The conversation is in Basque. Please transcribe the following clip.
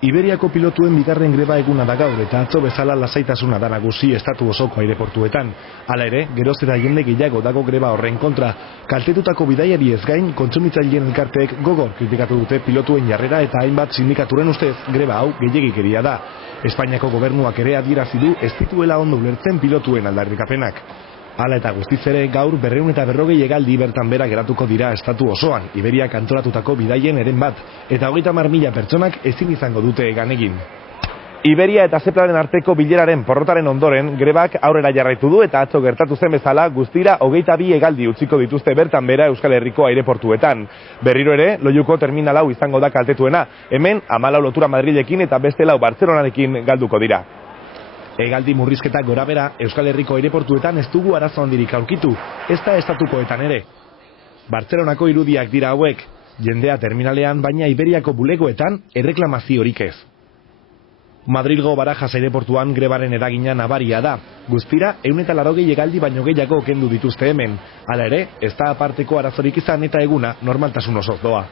Iberiako pilotuen bigarren greba eguna da gaur eta atzo bezala lasaitasuna da nagusi estatu osoko aireportuetan. Hala ere, geroz eta jende gehiago dago greba horren kontra. Kaltetutako bidaiari ez gain, kontsumitzaileen elkarteek gogor kritikatu dute pilotuen jarrera eta hainbat sindikaturen ustez greba hau gehiegikeria da. Espainiako gobernuak ere adierazi du ez dituela ondo ulertzen pilotuen aldarrikapenak. Hala eta guztiz ere gaur 240 hegaldi bertan bera geratuko dira estatu osoan, Iberiak antolatutako bidaien eren bat, eta 30.000 pertsonak ezin izango dute egan egin. Iberia eta Zeplaren arteko bileraren porrotaren ondoren, grebak aurrera jarraitu du eta atzo gertatu zen bezala guztira 22 hegaldi utziko dituzte bertan bera Euskal Herriko aireportuetan. Berriro ere, Loiuko terminal hau izango da kaltetuena, hemen 14 lotura Madrilekin eta beste 4 Bartzelonarekin galduko dira. Hegaldi murrizketak gorabera, Euskal Herriko aireportuetan ez dugu arazo handirik aurkitu, ez da estatukoetan ere. Bartzelonako irudiak dira hauek, jendea terminalean, baina Iberiako bulegoetan erreklamaziorik ez. Madrilgo Barajas aireportuan grebaren eragina nabaria da. Guztira, 180 hegaldi baino gehiago kendu dituzte hemen. Hala ere, ez da aparteko arazorik izan eta eguna normaltasun osoz doa.